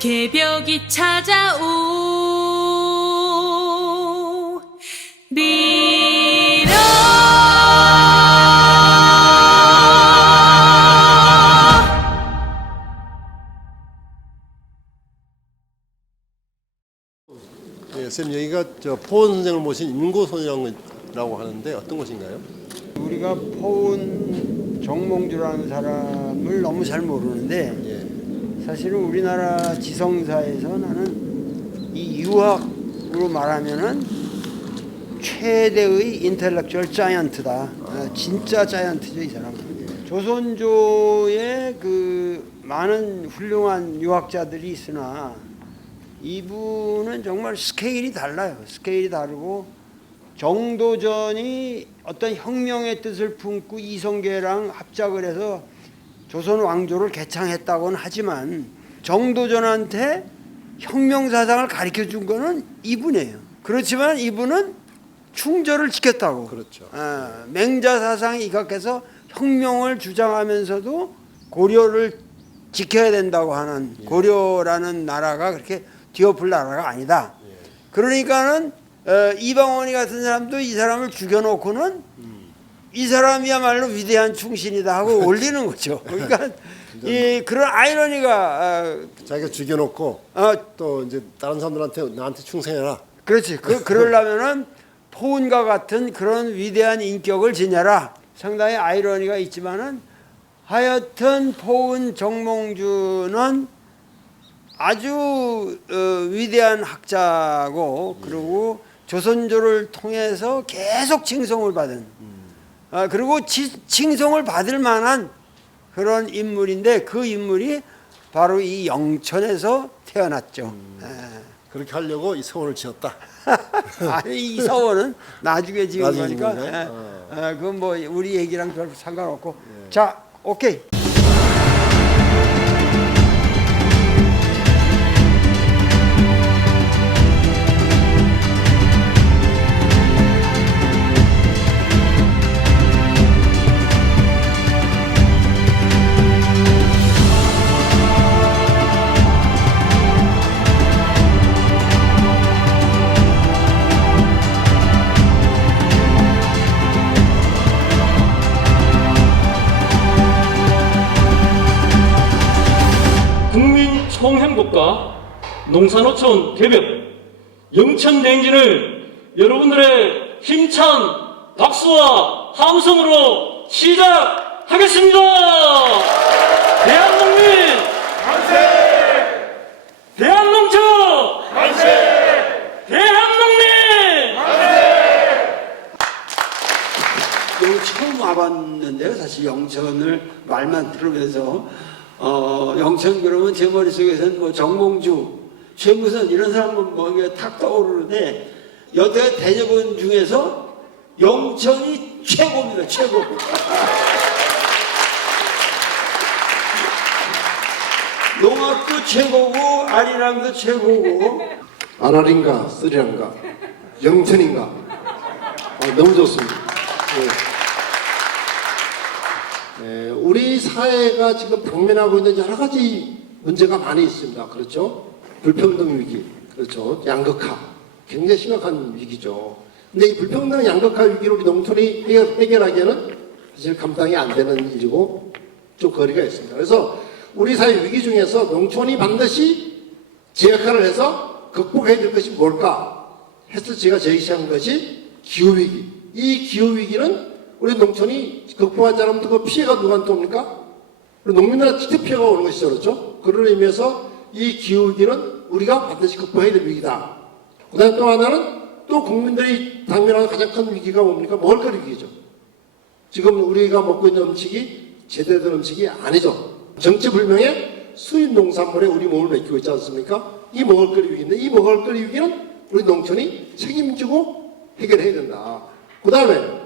개벽이 찾아오리라. 예, 쌤 여기가 포은 선생을 모신 인고소년이라고 하는데 어떤 곳인가요? 우리가 포은 정몽주라는 사람을 너무 잘 모르는데 예. 사실은 우리나라 지성사에서 나는 이 유학으로 말하면은 최대의 인텔렉츄얼 자이언트다. 진짜 자이언트죠, 이 사람은. 조선조에 그 많은 훌륭한 유학자들이 있으나 이분은 정말 스케일이 달라요. 스케일이 다르고 정도전이 어떤 혁명의 뜻을 품고 이성계랑 합작을 해서 조선 왕조를 개창했다고는 하지만 정도전한테 혁명 사상을 가르쳐 준 거는 이분이에요. 그렇지만 이분은 충절을 지켰다고. 그렇죠. 맹자 사상에 입각해서 혁명을 주장하면서도 고려를 지켜야 된다고 하는 고려라는 나라가 그렇게 뒤엎을 나라가 아니다. 그러니까는 이방원이 같은 사람도 이 사람을 죽여놓고는 이 사람이야말로 위대한 충신이다 하고 올리는 거죠. 그러니까 이 그런 아이러니가 자기가 죽여놓고 또 이제 다른 사람들한테 나한테 충성해라. 그렇지. 그러려면은 포은과 같은 그런 위대한 인격을 지녀라. 상당히 아이러니가 있지만은 하여튼 포은 정몽주는 아주 위대한 학자고 그리고 조선조를 통해서 계속 칭송을 받은 그리고 칭송을 받을 만한 그런 인물인데 그 인물이 바로 이 영천에서 태어났죠. 그렇게 하려고 이 서원을 지었다. 아니 이 서원은 나중에 지은 나중에 거니까 지은 건가요? 그건 뭐 우리 얘기랑 별 상관없고 자 오케이. 국민 총행복과 농산어촌 개벽 영천 대행진을 여러분들의 힘찬 박수와 함성으로 시작하겠습니다. 대한농민 만세! 대한농촌 만세! 대한농민 만세! 여기 처음 와봤는데요. 사실 영천을 말만 들으면서 영천 그러면 제 머릿속에서는 뭐 정몽주, 최무선 이런 사람은 뭐 이게 탁 떠오르는데 여태 다녀본 중에서 영천이 최고입니다. 최고. 농악도 최고고 아리랑도 최고고 아라린가 쓰리랑가 영천인가 너무 좋습니다. 우리 사회가 지금 당면하고 있는 여러 가지 문제가 많이 있습니다. 그렇죠? 불평등 위기, 그렇죠? 양극화, 굉장히 심각한 위기죠. 근데 이 불평등 양극화 위기를 우리 농촌이 해결하기에는 사실 감당이 안 되는 일이고 좀 거리가 있습니다. 그래서 우리 사회 위기 중에서 농촌이 반드시 제 역할을 해서 극복해야 될 것이 뭘까 해서 제가 제시한 것이 기후위기. 이 기후위기는 우리 농촌이 극복하지 않으면 그 피해가 누구한테 옵니까? 우리 농민들한테 직접 피해가 오는 것이죠. 그렇죠? 그런 의미에서 이 기후위기는 우리가 반드시 극복해야 될 위기다. 그 다음에 또 하나는 또 국민들이 당면하는 가장 큰 위기가 뭡니까? 먹을거리 위기죠. 지금 우리가 먹고 있는 음식이 제대로 된 음식이 아니죠. 정체불명의 수입 농산물에 우리 몸을 맡기고 있지 않습니까? 이 먹을거리 위기인데 이 먹을거리 위기는 우리 농촌이 책임지고 해결해야 된다. 그 다음에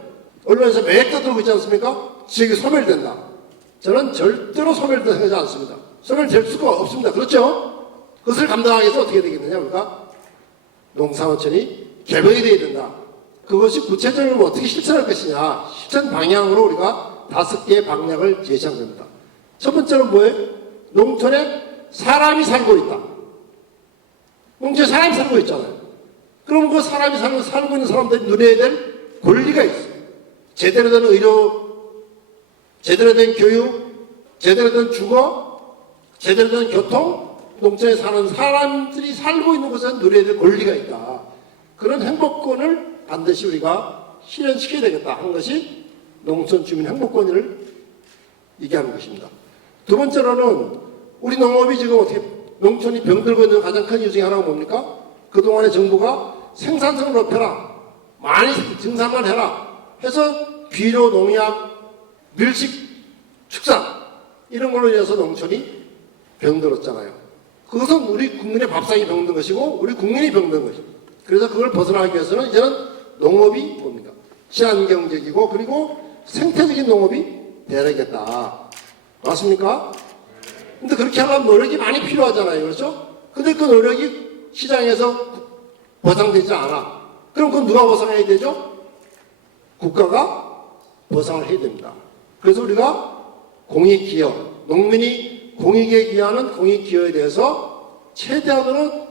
언론에서 매일 떠들고 있지 않습니까? 지역이 소멸된다. 저는 절대로 소멸된다 생각하지 않습니다. 소멸될 수가 없습니다. 그렇죠? 그것을 감당하기 위해서 어떻게 되겠느냐? 우리가 농산어촌이 개방이 되어야 된다. 그것이 구체적으로 어떻게 실천할 것이냐. 실천 방향으로 우리가 5개의 방향을 제시한 겁니다. 첫 번째는 뭐예요? 농촌에 사람이 살고 있다. 농촌에 사람이 살고 있잖아요. 그럼 그 사람이 살고 있는 사람들이 누려야 될 권리가 있어요. 제대로 된 의료, 제대로 된 교육, 제대로 된 주거, 제대로 된 교통, 농촌에 사는 사람들이 살고 있는 곳에 누려야 될 권리가 있다. 그런 행복권을 반드시 우리가 실현시켜야 되겠다 하는 것이 농촌 주민 행복권을 얘기하는 것입니다. 두 번째로는 우리 농업이 지금 어떻게 농촌이 병들고 있는 가장 큰 이유 중에 하나가 뭡니까? 그동안에 정부가 생산성을 높여라, 많이 증산만 해라 해서 비료, 농약, 밀식, 축산 이런 걸로 인해서 농촌이 병들었잖아요. 그것은 우리 국민의 밥상이 병든 것이고 우리 국민이 병든 것입니다. 그래서 그걸 벗어나기 위해서는 이제는 농업이 뭡니까? 친환경적이고 그리고 생태적인 농업이 돼야 되겠다. 맞습니까? 근데 그렇게 하려면 노력이 많이 필요하잖아요. 그렇죠? 근데 그 노력이 시장에서 보상되지 않아. 그럼 그건 누가 보상해야 되죠? 국가가 보상을 해야 됩니다. 그래서 우리가 공익기여, 농민이 공익에 기여하는 공익기여에 대해서 최대한으로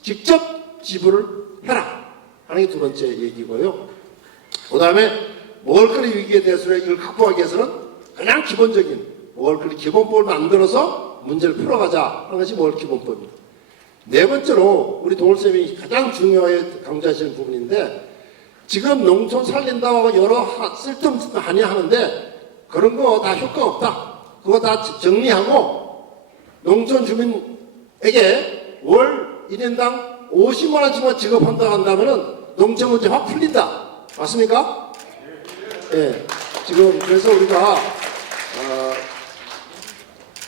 직접 지불을 해라 하는 게 두 번째 얘기고요. 그 다음에 먹을거리 위기에 대해서 이걸 극복하기 위해서는 그냥 기본적인 먹을거리 기본법을 만들어서 문제를 풀어가자 하는 것이 먹을거리 기본법입니다. 네 번째로 우리 동울쌤이 가장 중요하게 강조하시는 부분인데 지금 농촌 살린다고 여러 쓸데없는 많이 하는데 그런 거 다 효과 없다. 그거 다 정리하고 농촌 주민에게 월 1인당 50만 원씩만 지급한다고 한다면은 농촌 문제 확 풀린다. 맞습니까? 예. 지금 그래서 우리가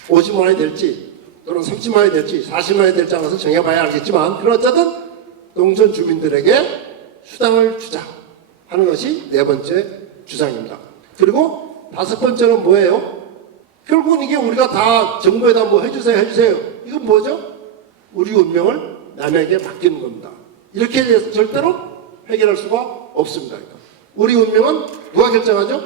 50만 원이 될지 또는 30만 원이 될지 40만 원이 될지 않아서 정해봐야 알겠지만 그런 어쨌든 농촌 주민들에게 수당을 주자 하는 것이 네 번째 주장입니다. 그리고 다섯 번째는 뭐예요? 결국은 이게 우리가 다 정부에다 뭐 해주세요. 이건 뭐죠? 우리 운명을 남에게 맡기는 겁니다. 이렇게 해서 절대로 해결할 수가 없습니다. 우리 운명은 누가 결정하죠?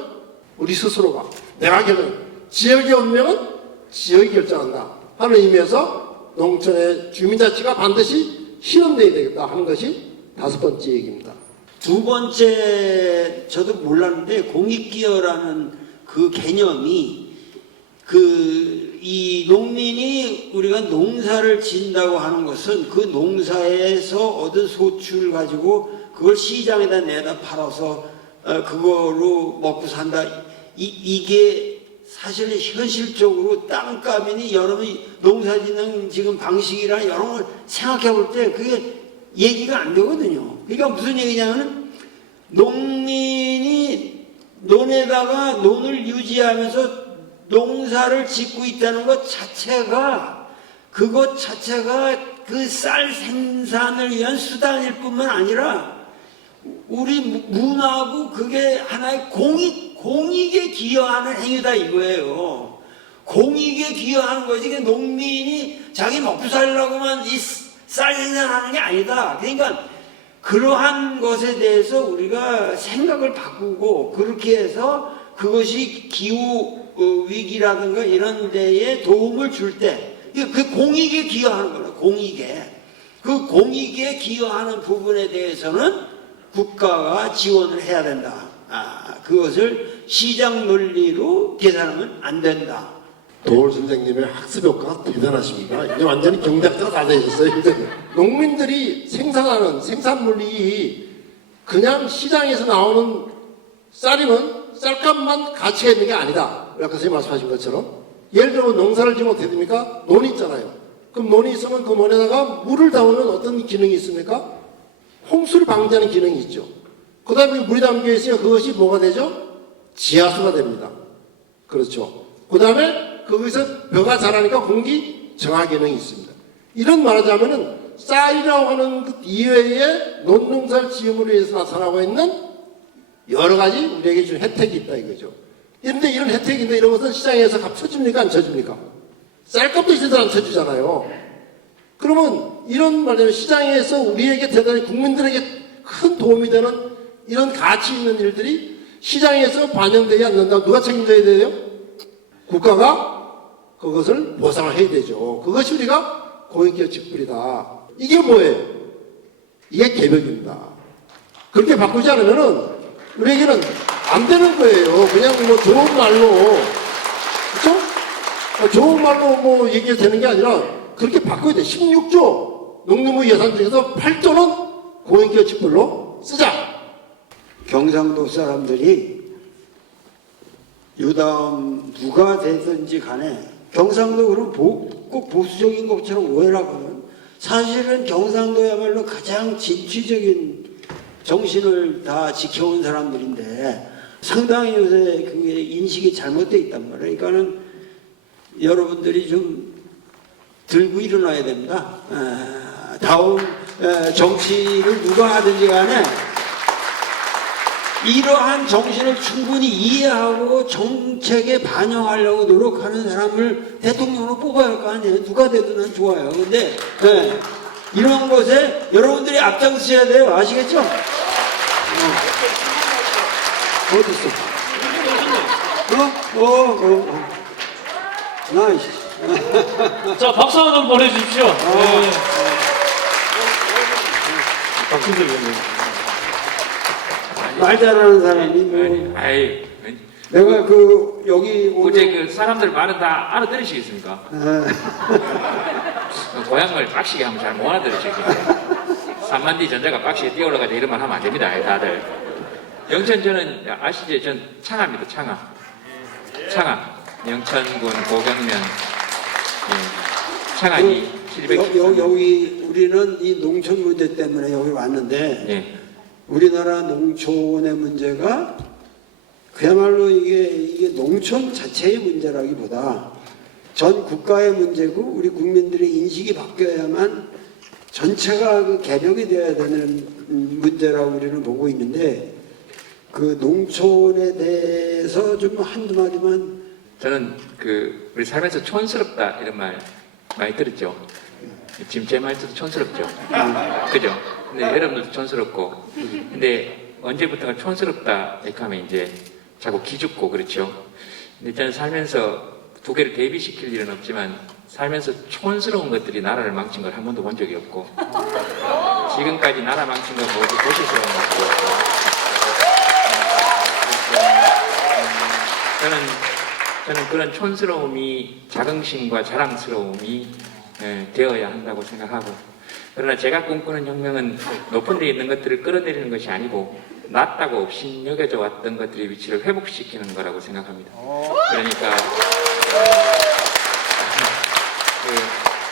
우리 스스로가. 내가 결정. 지역의 운명은 지역이 결정한다 하는 의미에서 농촌의 주민자치가 반드시 실현돼야 되겠다 하는 것이 다섯 번째 얘기입니다. 두 번째 저도 몰랐는데 공익기여라는 그 개념이 이 농민이 우리가 농사를 지은다고 하는 것은 그 농사에서 얻은 소출을 가지고 그걸 시장에다 내다 팔아서 그거로 먹고 산다. 이게 사실 현실적으로 땅값이니 여러 농사짓는 지금 방식이랑 여러 걸 생각해 볼 때 그게 얘기가 안 되거든요. 그러니까 무슨 얘기냐면 농민이 논에다가 논을 유지하면서 농사를 짓고 있다는 것 자체가 그것 자체가 그 쌀 생산을 위한 수단일 뿐만 아니라 우리 문화하고 그게 하나의 공익에 기여하는 행위다 이거예요. 공익에 기여하는 거지. 농민이 자기 먹고 살려고만 이 쌀 생산하는 게 아니다. 그러니까 그러한 것에 대해서 우리가 생각을 바꾸고 그렇게 해서 그것이 기후 위기라든가 이런 데에 도움을 줄 때 그 공익에 기여하는 거예요. 공익에. 그 공익에 기여하는 부분에 대해서는 국가가 지원을 해야 된다. 그것을 시장 논리로 계산하면 안 된다. 도울 선생님의 학습 효과가 대단하십니다. 이제 완전히 경제학자가 다 되셨어요. 농민들이 생산하는 생산물이 그냥 시장에서 나오는 쌀이면 쌀값만 가치가 있는 게 아니다. 아까 선생님 말씀하신 것처럼 예를 들어 농사를 지으면 어떻게 됩니까? 논이 있잖아요. 그럼 논이 있으면 그 논에다가 물을 담으면 어떤 기능이 있습니까? 홍수를 방지하는 기능이 있죠. 그 다음에 물이 담겨 있으면 그것이 뭐가 되죠? 지하수가 됩니다. 그렇죠. 그 다음에 거기서 벼가 자라니까 공기 정화 기능이 있습니다. 이런 말하자면은 쌀이라고 하는 그 이외에 논농사를 지음으로 해서 나타나고 있는 여러 가지 우리에게 준 혜택이 있다 이거죠. 그런데 이런 혜택인데 이런 것은 시장에서 값 쳐줍니까? 안 쳐줍니까? 쌀값도 제대로 안 쳐주잖아요. 그러면 이런 말하자면 시장에서 우리에게 대단히 국민들에게 큰 도움이 되는 이런 가치 있는 일들이 시장에서 반영되지 않는다. 누가 책임져야 돼요? 국가가 그것을 보상을 해야 되죠. 그것이 우리가 공익기여 직불이다. 이게 뭐예요? 이게 개벽입니다. 그렇게 바꾸지 않으면은 우리에게는 안 되는 거예요. 그냥 뭐 좋은 말로, 그죠? 좋은 말로 뭐 얘기가 되는 게 아니라 그렇게 바꿔야 돼. 16조 농림부 예산 중에서 8조는 공익기업직별로 쓰자. 경상도 사람들이 유다음 누가 되든지 간에 경상도 그럼 꼭 보수적인 것처럼 오해를 하거든. 사실은 경상도야말로 가장 진취적인 정신을 다 지켜온 사람들인데 상당히 요새 그게 인식이 잘못되어 있단 말이에요. 그러니까는 여러분들이 좀 들고 일어나야 됩니다. 다음 정치를 누가 하든지 간에 이러한 정신을 충분히 이해하고 정책에 반영하려고 노력하는 사람을 대통령으로 뽑아야 할 거 아니에요. 누가 돼도 난 좋아요. 근데 이런 것에 여러분들이 앞장서야 돼요. 아시겠죠? 어디 있어? 나이스. 자, 박수 한번 보내주십시오. 네. 박수들 보내. 말 잘하는 사람이 뭐 아이, 내가 여기 어제 그 사람들 말은 다 알아들으시겠습니까? 고향을 빡시게 하면 잘 못 알아들으시겠는데 3만 뒤 전자가 빡시게 뛰어올라가자 이런 말 하면 안 됩니다. 다들 영천 저는 아시죠? 전 창하입니다. 창하 영천군 고경면 창하이 700 여기 우리는 이 농촌 문제 때문에 여기 왔는데 예. 우리나라 농촌의 문제가 그야말로 이게 농촌 자체의 문제라기보다 전 국가의 문제고 우리 국민들의 인식이 바뀌어야만 전체가 그 개벽이 되어야 되는 문제라고 우리는 보고 있는데 그 농촌에 대해서 좀 한두 마디만. 저는 우리 살면서 촌스럽다 이런 말 많이 들었죠. 지금 제 말투도 촌스럽죠. 그죠? 근데 여러분들도 촌스럽고. 근데 언제부턴가 촌스럽다 이렇게 하면 이제 자꾸 기죽고 그렇죠. 근데 저는 살면서 두 개를 대비시킬 일은 없지만 살면서 촌스러운 것들이 나라를 망친 걸 한 번도 본 적이 없고 지금까지 나라 망친 건 모두 도시스러운 것들이었고 저는 그런 촌스러움이 자긍심과 자랑스러움이 되어야 한다고 생각하고 그러나 제가 꿈꾸는 혁명은 높은 데 있는 것들을 끌어내리는 것이 아니고 낮다고 업신여겨져 왔던 것들의 위치를 회복시키는 거라고 생각합니다. 그러니까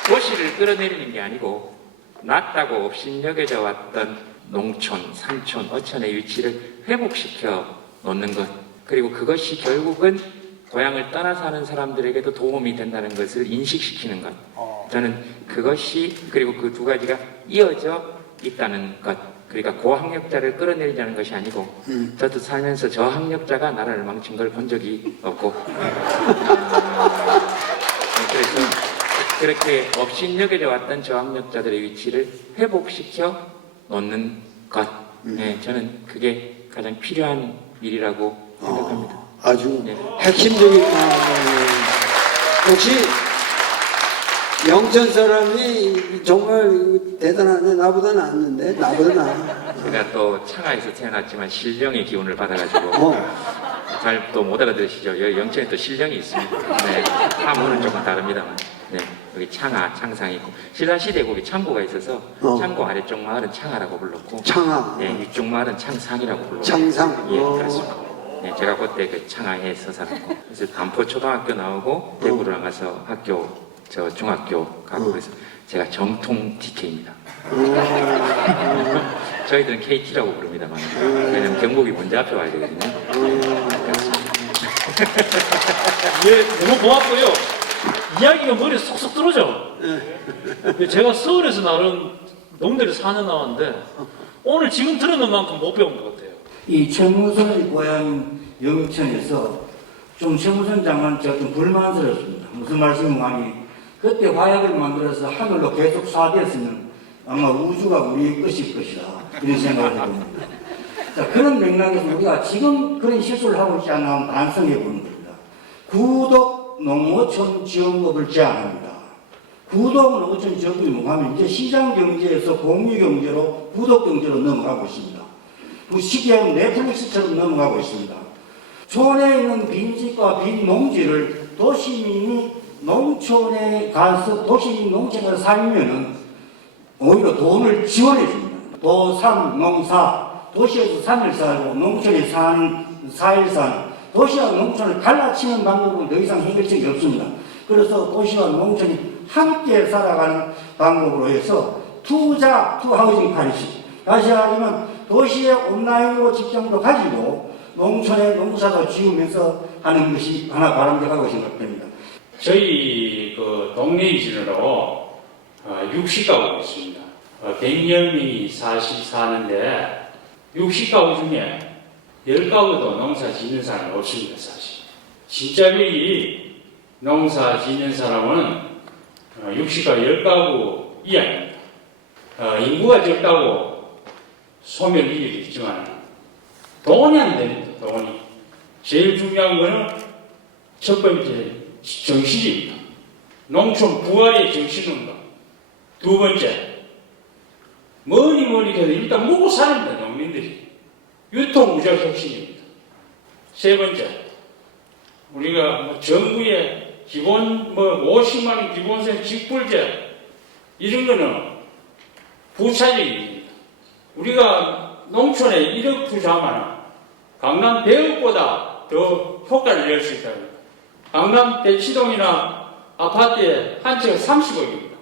도시를 끌어내리는 게 아니고 낮다고 업신여겨져 왔던 농촌, 산촌, 어촌의 위치를 회복시켜 놓는 것 그리고 그것이 결국은 고향을 떠나 사는 사람들에게도 도움이 된다는 것을 인식시키는 것. 저는 그것이 그리고 그 두 가지가 이어져 있다는 것. 그러니까 고학력자를 끌어내리자는 것이 아니고 저도 살면서 저학력자가 나라를 망친 걸 본 적이 없고 그래서 그렇게 업신여겨져 왔던 저학력자들의 위치를 회복시켜 놓는 것. 저는 그게 가장 필요한 일이라고 생각합니다. 아주 네. 핵심적인 역시 영천 사람이 정말 대단하네. 나보다 낫는데 나보다 나아. 제가 또 창하에서 태어났지만 신령의 기운을 받아가지고 잘 또 못 알아들으시죠? 여기 영천에 또 신령이 있습니다. 네, 하문은 조금 다릅니다만 네, 여기 창하, 창상이 있고 신라시대에 거기 창고가 있어서 창고 아래쪽 마을은 창하라고 불렀고 창하. 네, 위쪽 마을은 창상이라고 불렀고 창상. 예, 그렇습니다. 네, 제가 그때 그 창하에서 살았고 그래서 반포 초등학교 나오고 대구를 나가서 저 중학교 가고 그래서 제가 정통 DK입니다. 저희들은 KT라고 부릅니다만 왜냐면 경복이 먼저 앞에 와야 되거든요. 예, 너무 고맙고요. 이야기가 머리에 쏙쏙 들어오죠. 제가 서울에서 나름 농대를 4년 나왔는데 오늘 지금 들었는 만큼 못 배운 것 같아요. 이 최무선의 고향 영천에서 좀 최무선 장관 제가 좀 불만스럽습니다. 무슨 말씀이냐면 그때 화약을 만들어서 하늘로 계속 쏴대었으면 아마 우주가 우리의 것일 것이다 이런 생각을 해봅니다. 자, 그런 맥락에서 우리가 지금 그런 실수를 하고 있지 않나 한번 반성해 보는 겁니다. 구독 농어촌 지원법을 제안합니다. 부동 농촌 지역구이 뭐하면 이제 시장 경제에서 공유 경제로 부도 경제로 넘어가고 있습니다. 쉽게 하면 넷플릭스처럼 넘어가고 있습니다. 촌에 있는 빈집과 빈 농지를 도시민이 농촌에 가서 도시민 농촌에 가서 살면은 오히려 돈을 지원해 줍니다. 도삼 농사 도시에서 3일 살고 농촌에 사는 4일 사는 도시와 농촌을 갈라치는 방법은 더 이상 해결책이 없습니다. 그래서 도시와 농촌이 함께 살아가는 방법으로 해서 투자, 투하우징 파리시. 다시 말하면 도시의 온라인으로 직장도 가지고 농촌의 농사도 지으면서 하는 것이 하나 바람직하다고 생각됩니다. 저희 그 동네 기준으로 60가구 있습니다. 100명이 사는데 60가구 중에 10가구도 농사 짓는 사람이 없습니다, 사실. 진짜 여기 농사 짓는 사람은 60가구 10가구 이하입니다. 인구가 적다고 소멸 위기도 있지만 돈이 안 됩니다, 돈이. 제일 중요한 거는 첫 번째 정신입니다. 농촌 부활의 정신운동. 두 번째, 뭐니 해도 일단 먹고 삽니다, 농민들이. 유통무역 혁신입니다. 세 번째, 우리가 정부의 기본 50만 원 기본세 직불제 이런 거는 부차적입니다. 우리가 농촌에 1억 투자하면 강남 100억보다 더 효과를 낼 수 있다는 거예요. 강남 대치동이나 아파트에 한 채가 30억입니다.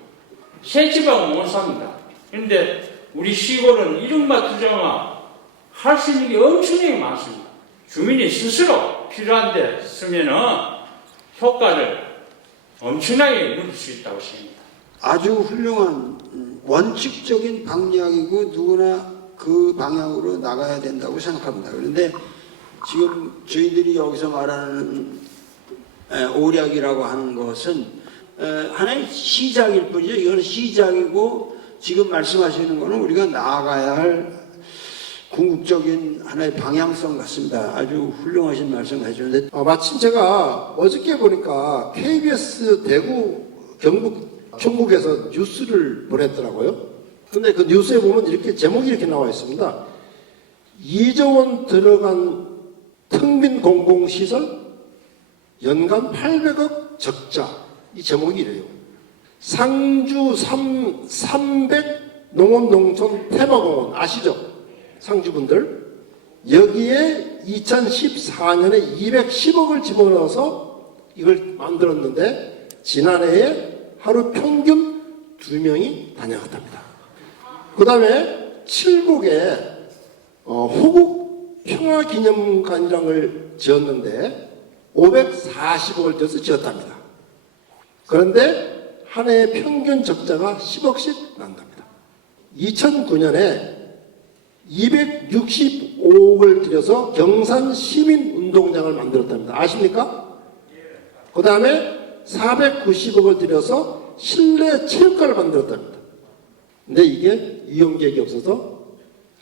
새 집하고 못 삽니다. 그런데 우리 시골은 1억만 투자하면 할 수 있는 게 엄청나게 많습니다. 주민이 스스로 필요한데 쓰면은 효과를 엄청나게 누릴 수 있다고 생각합니다. 아주 훌륭한 원칙적인 방향이고 누구나 그 방향으로 나가야 된다고 생각합니다. 그런데 지금 저희들이 여기서 말하는 오략이라고 하는 것은 하나의 시작일 뿐이죠. 이거는 시작이고 지금 말씀하시는 것은 우리가 나아가야 할 궁극적인 하나의 방향성 같습니다. 아주 훌륭하신 말씀 해주는데 마침 제가 어저께 보니까 KBS 대구 경북 총국에서 뉴스를 보냈더라고요. 근데 그 뉴스에 보면 이렇게 제목이 이렇게 나와 있습니다. 2조 원 들어간 텅빈 공공시설 연간 800억 적자. 이 제목이 이래요. 상주 300 농업농촌 테마공원 아시죠? 상주분들. 여기에 2014년에 210억을 집어넣어서 이걸 만들었는데 지난해에 하루 평균 2명이 다녀갔답니다. 그 다음에 칠곡에 호국 평화기념관이라는 걸 지었는데 540억을 들여서 지었답니다. 그런데 한 해의 평균 적자가 10억씩 난답니다. 2009년에 265억을 들여서 경산 시민운동장을 만들었답니다. 아십니까? 그 다음에 490억을 들여서 실내 체육관을 만들었답니다. 근데 이게 이용객이 없어서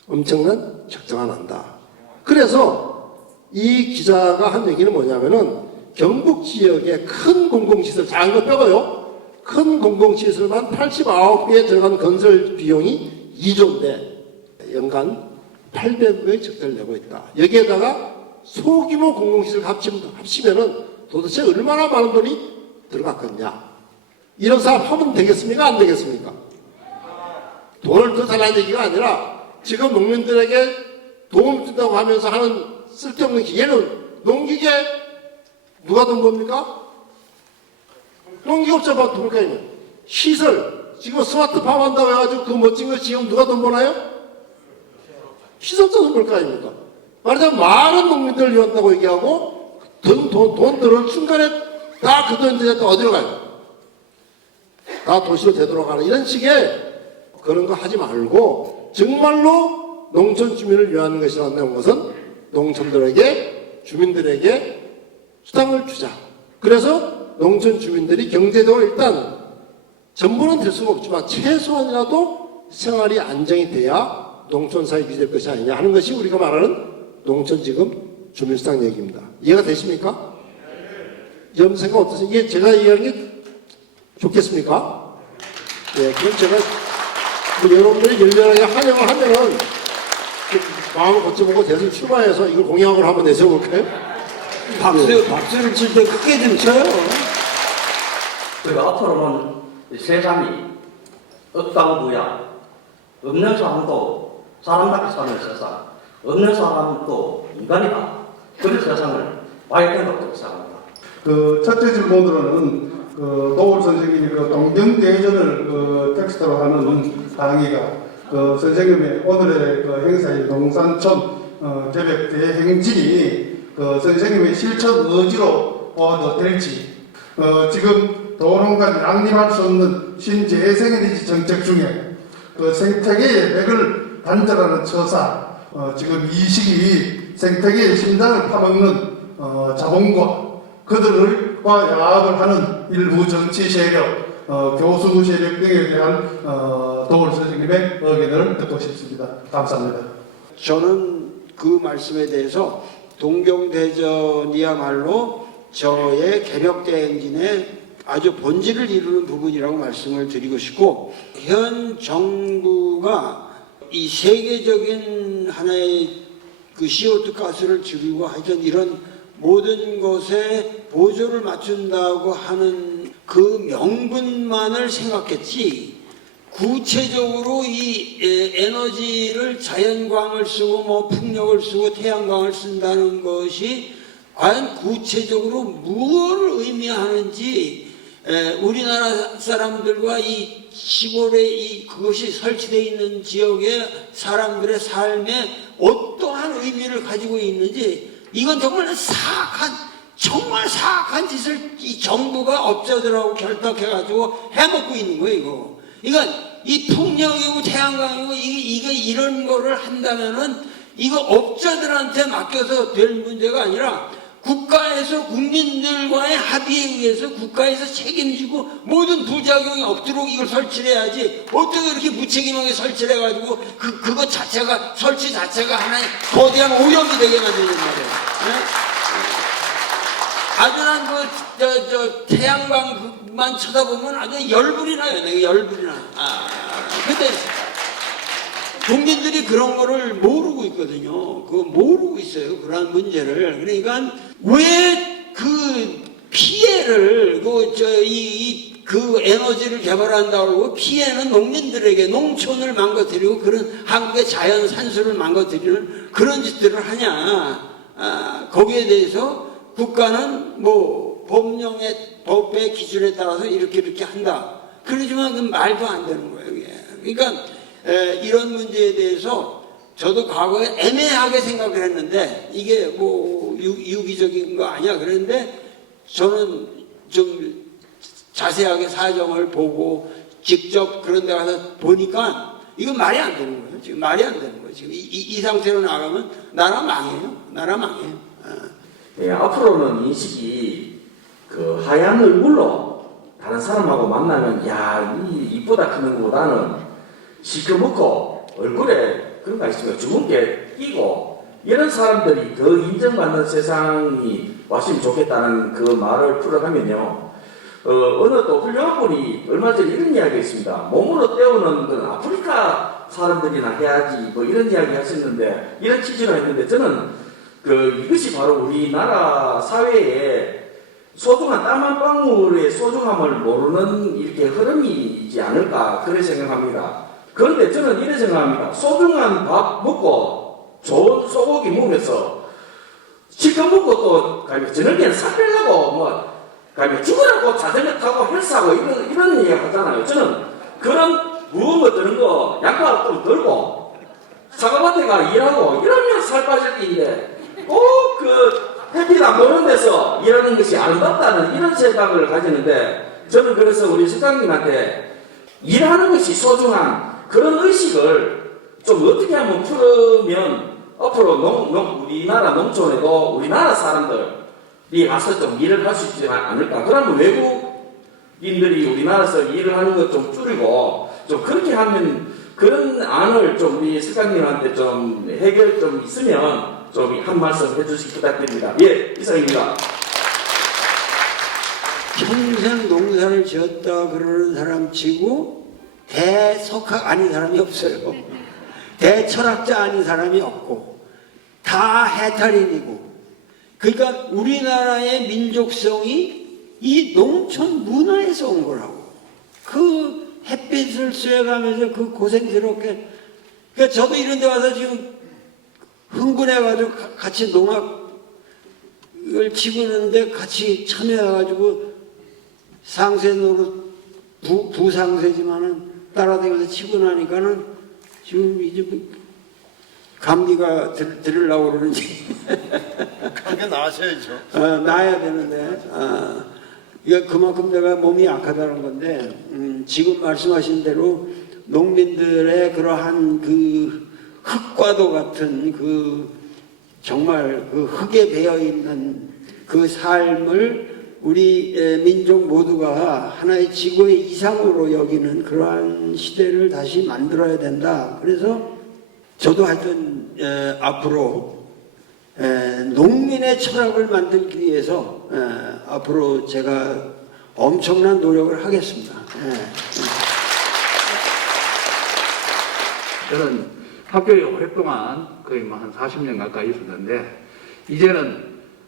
엄청난 적자가 난다. 그래서 이 기자가 한 얘기는 뭐냐면은 경북 지역의 큰 공공시설, 작은 거 빼고요. 큰 공공시설만 89개에 들어간 건설 비용이 2조인데 연간 800억의 적자를 내고 있다. 여기에다가 소규모 공공시설 합치면은 도대체 얼마나 많은 돈이 들어갔겠냐. 이런 사업 하면 되겠습니까? 안 되겠습니까? 돈을 더 달라는 얘기가 아니라 지금 농민들에게 도움 준다고 하면서 하는 쓸데없는 얘는 농기계 누가 돈 법니까? 농기업자가 돈 벌까요? 시설 지금 스마트팜 한다고 해가지고 그 멋진 거 지금 누가 돈 버나요? 시설자 돈 벌 거 아닙니까? 말하자면 많은 농민들을 위한다고 얘기하고 돈 들어올 순간에 다 그 돈들이 어디로 가요? 다 도시로 되돌아가는 이런 식의 그런 거 하지 말고 정말로 농촌 주민을 위하는 것이라는 것은 농촌들에게 주민들에게 수당을 주자. 그래서 농촌 주민들이 경제적으로 일단 전부는 될 수가 없지만 최소한이라도 생활이 안정이 돼야 농촌 사회이 될 것이 아니냐 하는 것이 우리가 말하는 농촌 지금 주민수당 얘기입니다. 이해가 되십니까? 여러분 생각 어떠세요? 이게 제가 이해하는 게 좋겠습니까? 예, 그럼 제가 뭐 여러분들이 열렬하게 환영을 하면은 좀 마음을 거쳐보고 대선 출마해서 이걸 공약으로 한번 내세워볼까요? 박수를 칠 때 크게 좀 쳐요. 그리고 앞으로는 세상이 억당부야 없는 사람도 사람답게 사는 세상, 없는 사람도 인간이다. 그런 세상을 봐야 된다고 생각합니다. 그 첫째 질문으로는 그 노을 선생님이 그 동경대전을 그 텍스트로 하는 강의가 그 선생님의 오늘의 그 행사인 농산촌 계획 대행진이 그 선생님의 실천 의지로 될지 지금 도농간 양립할 수 없는 신재생에너지 정책 중에 그 생태계의 맥을 단절하는 처사 지금 이 시기 생태계의 심장을 파먹는 자본과 그들과 야합을 하는 일부 정치 세력, 교수 세력 등에 대한 도울 선생님의 의견을 듣고 싶습니다. 감사합니다. 저는 그 말씀에 대해서 동경대전이야말로 저의 개벽대행진의 아주 본질을 이루는 부분이라고 말씀을 드리고 싶고, 현 정부가 이 세계적인 하나의 그 CO2 가스를 줄이고 하여튼 이런 모든 것에 보조를 맞춘다고 하는 그 명분만을 생각했지, 구체적으로 이 에너지를 자연광을 쓰고 뭐 풍력을 쓰고 태양광을 쓴다는 것이 과연 구체적으로 무엇을 의미하는지, 우리나라 사람들과 이 시골에 그것이 설치되어 있는 지역의 사람들의 삶에 어떠한 의미를 가지고 있는지, 이건 정말 사악한 짓을 이 정부가 업자들하고 결탁해가지고 해먹고 있는 거예요, 이거. 그러니까 이 풍력이고 태양광이고 이게 이런 거를 한다면은 이거 업자들한테 맡겨서 될 문제가 아니라 국가에서 국민들과의 합의에 의해서 국가에서 책임지고 모든 부작용이 없도록 이걸 설치를 해야지, 어떻게 이렇게 무책임하게 설치를 해가지고 그거 자체가, 설치 자체가 하나의 거대한 오염이 되게 만드는 말이에요. 네? 아주 난 태양광만 쳐다보면 아주 열불이 나요. 내가 열불이 나요. 근데 국민들이 그런 거를 모르고 있거든요. 그거 모르고 있어요. 그러한 문제를. 그러니까 왜 그 피해를 그 에너지를 개발한다고 피해는 농민들에게 농촌을 망가뜨리고 그런 한국의 자연 산수를 망가뜨리는 그런 짓들을 하냐. 거기에 대해서 국가는 뭐 법의 기준에 따라서 이렇게 한다. 그러지만 그 말도 안 되는 거예요. 이게. 그러니까 이런 문제에 대해서 저도 과거에 애매하게 생각을 했는데 이게 뭐 유기적인 거 아니야. 그런데 저는 좀 자세하게 사정을 보고 직접 그런 데 가서 보니까 이건 말이 안 되는 거예요. 지금 말이 안 되는 거예요. 지금 이 상태로 나가면 나라 망해요. 나라 망해요. 예, 앞으로는 인식이 그 하얀 얼굴로 다른 사람하고 만나면 이쁘다 크는 것보다는 시커멓고 얼굴에 그런 거 있으면 주근깨 끼고 이런 사람들이 더 인정받는 세상이 왔으면 좋겠다는 그 말을 풀어가면요. 어느 또 훌륭한 분이 얼마 전에 이런 이야기 했습니다. 몸으로 때우는 건 아프리카 사람들이나 해야지 뭐 이런 이야기 하셨는데, 이런 취지로 했는데, 저는 이것이 바로 우리나라 사회에 소중한 땀 한 방울의 소중함을 모르는 이렇게 흐름이지 않을까, 그렇게 생각합니다. 그런데 저는 이렇게 생각합니다. 소중한 밥 먹고 좋은 소고기 먹으면서 실컷 먹고 또 저녁에는 살 빼려고 죽으라고 자전거 타고 헬스하고 이런 얘기 하잖아요. 저는 그런 무거운 거 드는 거 양파 좀 들고 사과밭에 가 일하고 이러면 살 빠질 게인데 꼭 햇빛 안 보는 데서 일하는 것이 아름답다는 이런 생각을 가지는데, 저는 그래서 우리 실장님한테 일하는 것이 소중한 그런 의식을 좀 어떻게 하면 풀으면 앞으로 우리나라 농촌에도 우리나라 사람들이 가서 좀 일을 할 수 있지 않을까. 그러면 외국인들이 우리나라에서 일을 하는 것 좀 줄이고 좀 그렇게 하면, 그런 안을 좀 우리 실장님한테 좀 해결 좀 있으면 좀 한 말씀 해주시기 부탁드립니다. 예, 이상입니다. 평생 농사를 지었다 그러는 사람 치고 대석학 아닌 사람이 없어요. 대철학자 아닌 사람이 없고 다 해탈인이고. 그러니까 우리나라의 민족성이 이 농촌 문화에서 온 거라고. 그 햇빛을 쐬가면서 그 고생스럽게. 그러니까 저도 이런 데 와서 지금 흥분해가지고 같이 농악을 치고 있는데 같이 참여해가지고 상세 노릇, 부상세지만은 따라다니면서 치고 나니까는 지금 이제 감기가 들으려고 그러는지. 감기 나으셔야죠. 나야 되는데. 이거 그만큼 내가 몸이 약하다는 건데, 지금 말씀하신 대로 농민들의 그러한 그 흙과도 같은 그 정말 그 흙에 배어 있는 그 삶을 우리 민족 모두가 하나의 지구의 이상으로 여기는 그러한 시대를 다시 만들어야 된다. 그래서 저도 하여튼 앞으로 농민의 철학을 만들기 위해서 앞으로 제가 엄청난 노력을 하겠습니다. 저는 학교에 오랫동안 거의 한 40년 가까이 있었는데 이제는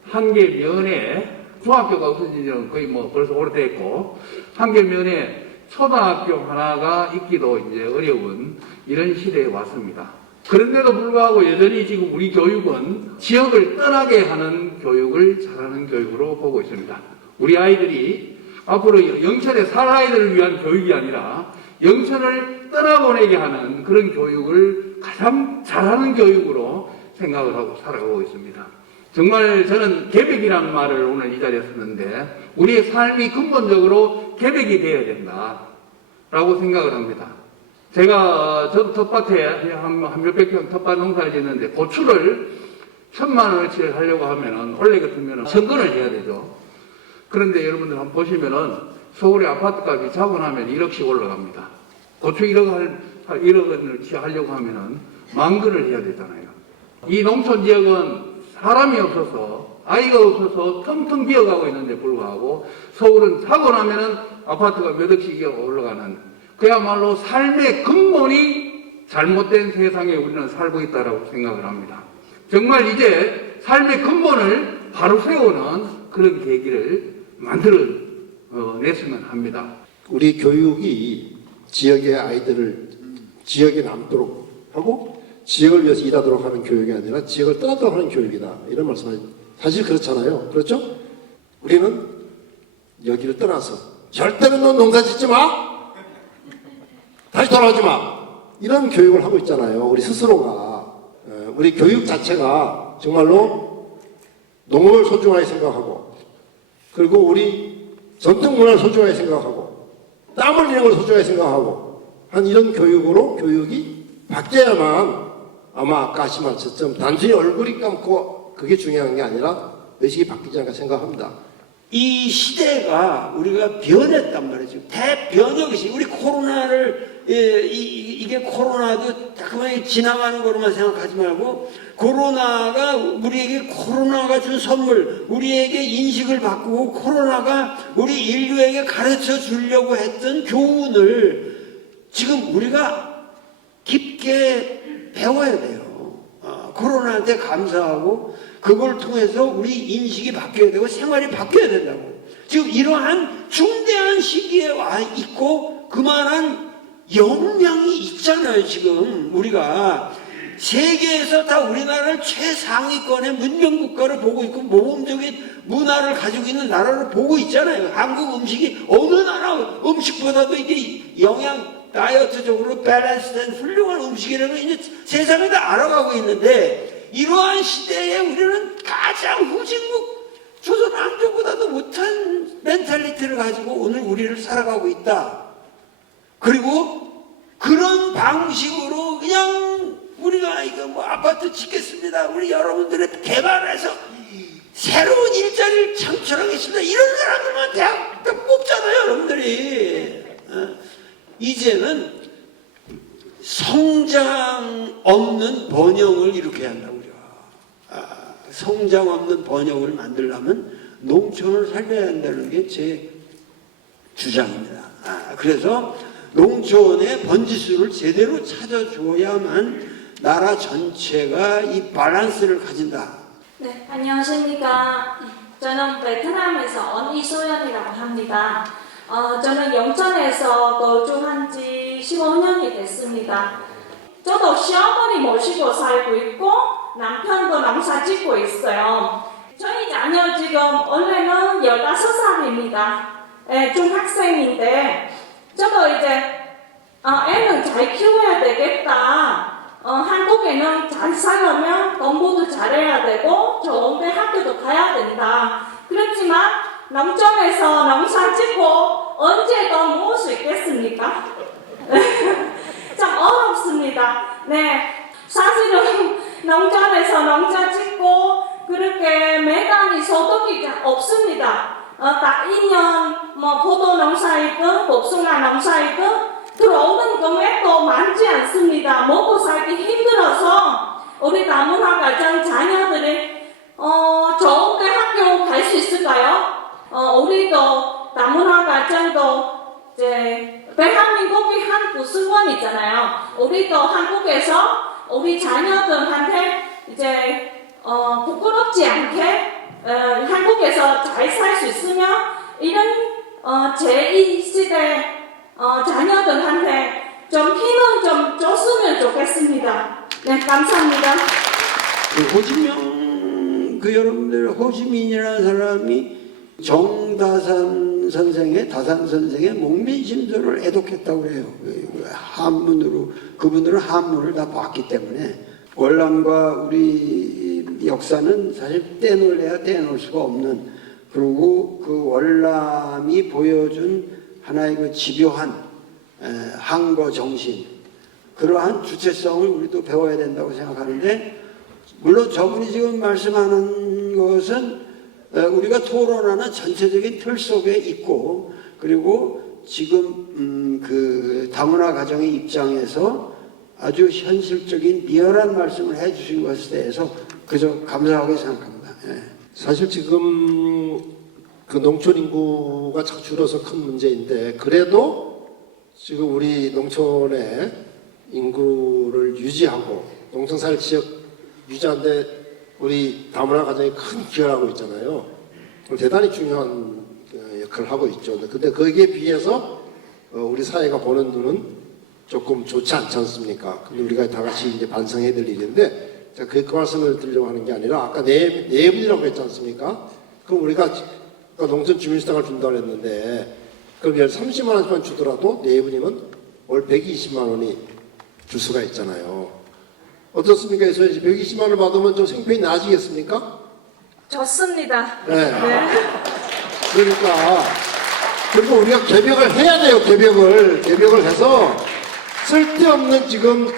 한 개 면에 중학교가 없어진 지는 거의 벌써 오래됐고 한 개 면에 초등학교 하나가 있기도 이제 어려운 이런 시대에 왔습니다. 그런데도 불구하고 여전히 지금 우리 교육은 지역을 떠나게 하는 교육을 잘하는 교육으로 보고 있습니다. 우리 아이들이 앞으로 영천에 살 아이들을 위한 교육이 아니라 영천을 떠나보내게 하는 그런 교육을 가장 잘하는 교육으로 생각을 하고 살아가고 있습니다. 정말 저는 계백이라는 말을 오늘 이 자리에 썼는데 우리의 삶이 근본적으로 계백이 되어야 된다라고 생각을 합니다. 저도 텃밭에 한 몇백 평 텃밭 농사를 짓는데 고추를 1,000만 원어치를 하려고 하면은 원래 같으면 선근을 해야 되죠. 그런데 여러분들 한번 보시면은 서울의 아파트 값이 자본하면 1억씩 올라갑니다. 고추 1억원어치 하려고 하면은 만근을 해야 되잖아요. 이 농촌 지역은 사람이 없어서 아이가 없어서 텅텅 비어가고 있는데 불구하고 서울은 사고 나면은 아파트가 몇 억씩이 올라가는 그야말로 삶의 근본이 잘못된 세상에 우리는 살고 있다고 생각을 합니다. 정말 이제 삶의 근본을 바로 세우는 그런 계기를 만들어냈으면 합니다. 우리 교육이 지역의 아이들을 지역에 남도록 하고 지역을 위해서 일하도록 하는 교육이 아니라 지역을 떠나도록 하는 교육이다. 이런 말씀하시죠. 사실 그렇잖아요. 그렇죠? 우리는 여기를 떠나서 절대로 넌 농사 짓지 마! 다시 돌아오지 마! 이런 교육을 하고 있잖아요. 우리 스스로가. 우리 교육 자체가 정말로 농업을 소중하게 생각하고 그리고 우리 전통 문화를 소중하게 생각하고 땀 흘리는 걸 소중하게 생각하고 한 이런 교육으로 교육이 바뀌어야만 아마 아까 하신 말씀처럼 단순히 얼굴이 감고 그게 중요한 게 아니라 의식이 바뀌지 않을까 생각합니다. 이 시대가 우리가 변했단 말이죠. 대변혁이 우리 코로나를 이게 코로나도 자꾸만 지나가는 거로만 생각하지 말고 코로나가 우리에게 코로나가 준 선물, 우리에게 인식을 바꾸고 코로나가 우리 인류에게 가르쳐 주려고 했던 교훈을 지금 우리가 깊게 배워야 돼요. 코로나한테 감사하고 그걸 통해서 우리 인식이 바뀌어야 되고 생활이 바뀌어야 된다고. 지금 이러한 중대한 시기에 와 있고 그만한 역량이 있잖아요. 지금 우리가 세계에서 다 우리나라를 최상위권의 문명국가를 보고 있고 모범적인 문화를 가지고 있는 나라를 보고 있잖아요. 한국 음식이 어느 나라 음식보다도 이게 영양 다이어트적으로 밸런스된 훌륭한 음식이라는 이제 세상에 다 알아가고 있는데 이러한 시대에 우리는 가장 후진국 조선 왕조보다도 못한 멘탈리티를 가지고 오늘 우리를 살아가고 있다. 그리고 그런 방식으로 그냥 우리가 이거 뭐 아파트 짓겠습니다. 우리 여러분들의 개발해서 새로운 일자리를 창출하겠습니다. 이런 사람들만 대학 뽑잖아요, 여러분들이. 이제는 성장 없는 번영을 일으켜야 한다고 그래요. 성장 없는 번영을 만들려면 농촌을 살려야 한다는 게 제 주장입니다. 그래서 농촌의 번지수를 제대로 찾아줘야만 나라 전체가 이 밸런스를 가진다. 네, 안녕하십니까. 저는 베트남에서 온 이소연이라고 합니다. 저는 영천에서 거주한 지 15년이 됐습니다. 저도 시어머니 모시고 살고 있고 남편도 농사 짓고 있어요. 저희 자녀 지금 원래는 15살입니다. 중학생인데 저도 이제 애는 잘 키워야 되겠다. 한국에는 잘 살려면 공부도 잘해야 되고 좋은 데 학교도 가야 된다. 그렇지만 농촌에서 농사 짓고 언제 더 모을 수 있겠습니까? 참 어렵습니다. 네, 사실은 농촌에서 농사 짓고 그렇게 매달 소득이 없습니다. 딱 2년 포도 농사이든 복숭아 농사이든 들어오는 금액도 많지 않습니다. 먹고 살기 힘들어서 우리 다문화 가정 자녀들이 좋은 데 학교 갈 수 있을까요? 우리도 다문화 가정도 이제 대한민국이 한 구성원이잖아요. 우리도 한국에서 우리 자녀들한테 이제 부끄럽지 않게 한국에서 잘 살 수 있으면 이런 제2시대 자녀들한테 좀 힘을 좀 줬으면 좋겠습니다. 네, 감사합니다. 호지명 여러분들 호지민이라는 사람이 정다산 선생의 다산 선생의 목민심서를 애독했다고 해요. 한문으로 그분들은 한문을 다 봤기 때문에 월남과 우리 역사는 사실 떼놓을래야 떼놓을 수가 없는, 그리고 그 월남이 보여준 하나의 그 집요한 항거 정신, 그러한 주체성을 우리도 배워야 된다고 생각하는데, 물론 저분이 지금 말씀하는 것은 우리가 토론하는 전체적인 틀 속에 있고, 그리고 지금 그 다문화 가정의 입장에서 아주 현실적인 리얼한 말씀을 해주신 것에 대해서 그저 감사하게 생각합니다. 예. 사실 지금 그 농촌 인구가 자꾸 줄어서 큰 문제인데, 그래도 지금 우리 농촌의 인구를 유지하고 농촌사회 지역 유지하는데 우리 다문화 가정이 큰 기여를 하고 있잖아요. 대단히 중요한 역할을 하고 있죠. 근데 거기에 비해서 우리 사회가 보는 눈은 조금 좋지 않지 않습니까? 근데 우리가 다 같이 이제 반성해야 될 일인데, 제가 그 말씀을 드리려고 하는 게 아니라, 아까 내분이라고 했지 않습니까? 그럼 우리가 농촌 주민수당을 준다고 했는데, 그럼 30만 원만 주더라도 내분이면 월 120만 원이 줄 수가 있잖아요. 어떻습니까? 그래서 120만 원을 받으면 좀 생편이 나아지겠습니까? 좋습니다. 네. 그러니까, 그리고 우리가 개벽을 해야 돼요. 개벽을 해서 쓸데없는 지금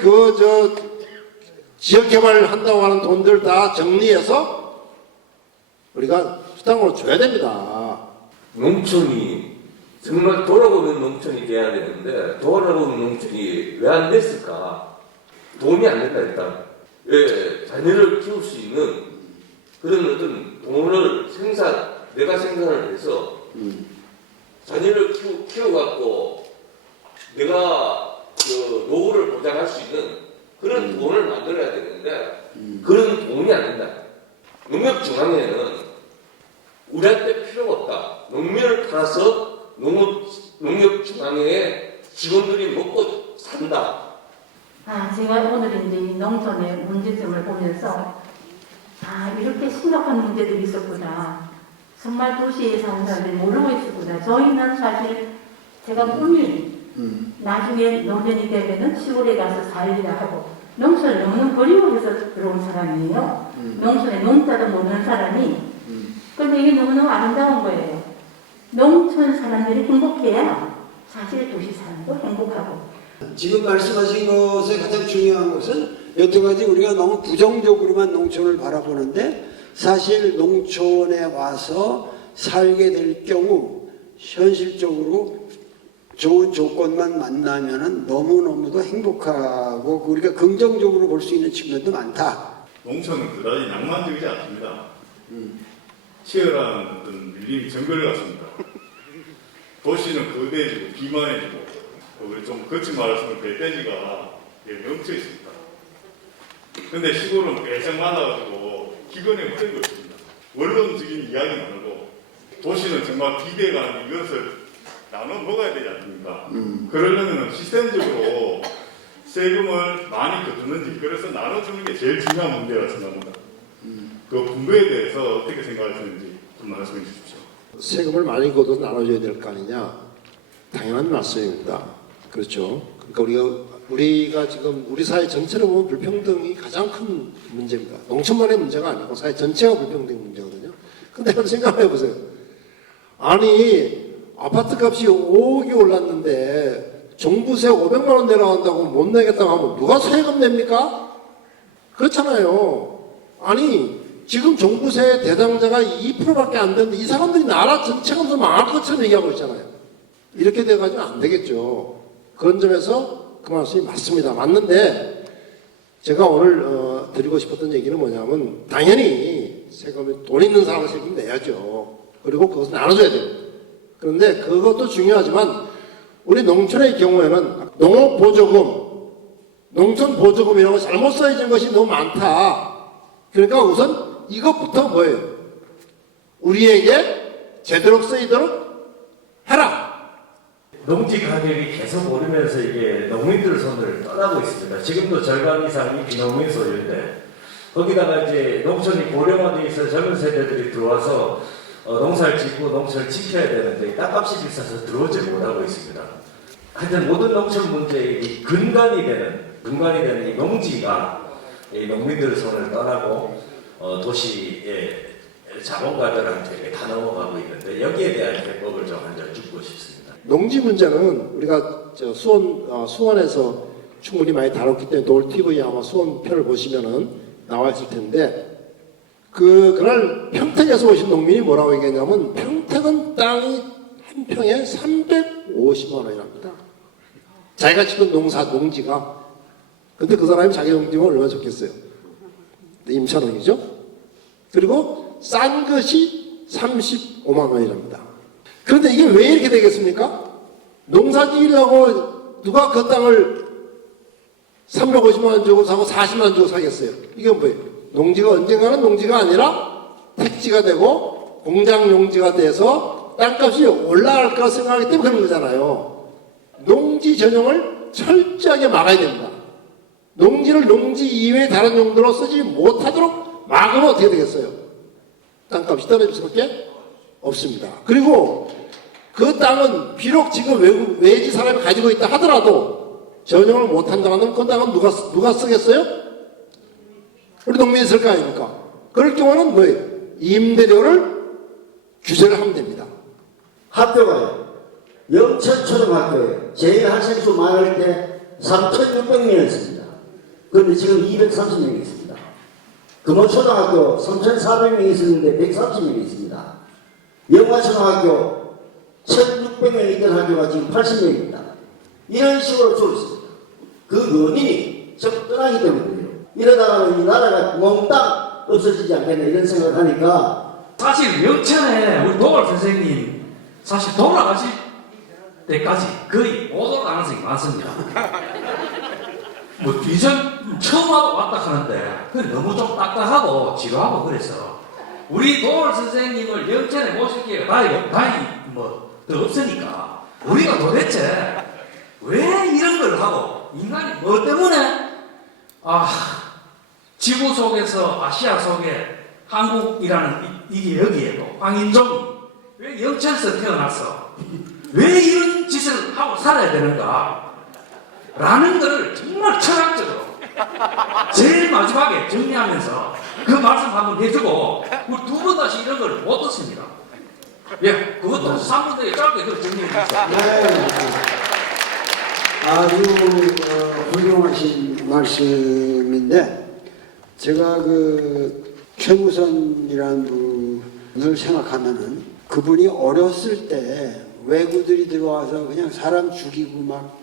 지역 개발을 한다고 하는 돈들 다 정리해서 우리가 수당으로 줘야 됩니다. 농촌이 정말 돌아보는 농촌이 돼야 되는데, 돌아보는 농촌이 왜 안 됐을까? 도움이 안 된다, 일단. 예, 자녀를 키울 수 있는 그런 어떤 돈을 내가 생산을 해서 자녀를 키워갖고 내가 그 노후를 보장할 수 있는 그런 돈을 만들어야 되는데, 그런 돈이 안 된다. 농협중앙회는 우리한테 필요가 없다. 농민을 팔아서 농협중앙회의 직원들이 먹고 산다. 제가 오늘 이제 농촌의 문제점을 보면서 이렇게 심각한 문제들이 있었구나. 정말 도시에 사는 사람들이 모르고 있었구나. 저희는 사실 제가 꿈이 나중에 노년이 되면은 시골에 가서 살리라 하고, 농촌을 너무 그리워해서 들어온 사람이에요. 농촌에 농자도 모르는 사람이. 근데 이게 너무너무 아름다운 거예요. 농촌 사람들이 행복해야 사실 도시 사람도 행복하고. 지금 말씀하신 것의 가장 중요한 것은, 여태까지 우리가 너무 부정적으로만 농촌을 바라보는데, 사실 농촌에 와서 살게 될 경우 현실적으로 좋은 조건만 만나면은 너무너무도 행복하고 우리가 긍정적으로 볼 수 있는 측면도 많다. 농촌은 그다지 낭만적이지 않습니다. 치열한 어떤 밀림이 정글을 갖습니다. 도시는 거대해지고 비만해지고 우리 좀 거친 말을 쓰면 배돼지가 넘쳐 있습니다. 근데 시골은 빼짝 많아가지고 기근에 무척 없습니다. 원론적인 이야기는 아니고 도시는 정말 비대가 이것을 나눠 먹어야 되지 않습니까? 그러려면 시스템적으로 세금을 많이 걷는지 그래서 나눠주는 게 제일 중요한 문제라 생각합니다. 그 분배에 대해서 어떻게 생각하시는지 좀 말씀해 주십시오. 세금을 많이 걷어서 나눠줘야 될 거 아니냐? 당연한 말씀입니다. 그렇죠. 그러니까 우리가 지금 우리 사회 전체로 보면 불평등이 가장 큰 문제입니다. 농촌만의 문제가 아니고 사회 전체가 불평등 문제거든요. 근데 한번 생각해 보세요. 아니 아파트 값이 5억이 올랐는데 종부세 500만 원 내려간다고 못 내겠다고 하면 누가 세금 냅니까? 그렇잖아요. 아니 지금 종부세 대상자가 2%밖에 안 되는데 이 사람들이 나라 전체가 무슨 망할 것처럼 얘기하고 있잖아요. 이렇게 돼가지고 안 되겠죠. 그런 점에서 그 말씀이 맞습니다. 맞는데 제가 오늘 드리고 싶었던 얘기는 뭐냐면 당연히 세금이 돈 있는 사람은 세금 내야죠. 그리고 그것을 나눠줘야 돼요. 그런데 그것도 중요하지만 우리 농촌의 경우에는 농업보조금, 농촌보조금이라고 잘못 써진 것이 너무 많다. 그러니까 우선 이것부터 뭐예요? 우리에게 제대로 쓰이도록 해라. 농지 가격이 계속 오르면서 이게 농민들 손을 떠나고 있습니다. 지금도 절반 이상이 비농민 소유인데 거기다가 이제 농촌이 고령화돼 있어 젊은 세대들이 들어와서 농사를 짓고 농촌을 지켜야 되는데 땅값이 비싸서 들어오지 못하고 있습니다. 하여튼 모든 농촌 문제의 이 근간이 되는 이 농지가 이 농민들 손을 떠나고 도시의 자본가들한테 다 넘어가고 있는데 여기에 대한 해법을 좀 한번 짚고 싶습니다. 농지 문제는 우리가 수원에서 충분히 많이 다뤘기 때문에 노을TV 아마 수원 편을 보시면은 나와 있을 텐데 그날 평택에서 오신 농민이 뭐라고 얘기했냐면 평택은 땅이 한 평에 350만 원이랍니다. 자기가 지금 농지가. 근데 그 사람이 자기 농지가 얼마나 좋겠어요. 임차농이죠. 그리고 싼 것이 35만 원이랍니다. 그런데 이게 왜 이렇게 되겠습니까? 농사 지으려고 누가 그 땅을 350만 원 주고 사고 40만 원 주고 사겠어요? 이게 뭐예요? 농지가 언젠가는 농지가 아니라 택지가 되고 공장 용지가 돼서 땅값이 올라갈 까 생각하기 때문에 그런 거잖아요. 농지 전용을 철저하게 막아야 됩니다. 농지를 농지 이외의 다른 용도로 쓰지 못하도록 막으면 어떻게 되겠어요? 땅값이 떨어질 수밖에 없습니다. 그리고 그 땅은 비록 지금 외지 사람이 가지고 있다 하더라도 전용을 못한다면 그 땅은 누가 쓰겠어요? 우리 농민이 쓸 거 아닙니까? 그럴 경우는 뭐예요? 임대료를 규제를 하면 됩니다. 학교가요. 영천초등학교에 제일 학생수 많을 때 3,600명이었습니다. 그런데 지금 230명이 있습니다. 금호초등학교 3,400명이 있었는데 130명이 있습니다. 영화초등학교 1,600명이 있던 학교가 지금 80명입니다. 이런 식으로 줄었습니다. 그 원인이 적당하기 때문이에요. 이러다가는 이 나라가 몽땅 없어지지 않겠나 이런 생각을 하니까 사실 영천에 우리 도월 선생님 사실 돌아가실 때까지 거의 못 올 가능성이 많습니다. 뭐 이전 처음 왔다 하는데 너무 좀 딱딱하고 지루하고 그래서 우리 도월 선생님을 영천에 모실게요. 다행히 뭐 더 없으니까 우리가 도대체 왜 이런 걸 하고 인간이 뭐 때문에 지구 속에서 아시아 속에 한국이라는 이게 여기에도 황인종이 왜 영천에서 태어났어? 왜 이런 짓을 하고 살아야 되는가? 라는 것을 정말 철학적으로 제일 마지막에 정리하면서 그 말씀 한번 해주고 우리 두 번 다시 이런 걸 못 듣습니다. 예, 그것도 3분에 짧게 정리해 주세요. 네. 아주 훌륭하신 말씀인데 제가 그 최무선이라는 분을 생각하면은 그분이 어렸을 때 외구들이 들어와서 그냥 사람 죽이고 막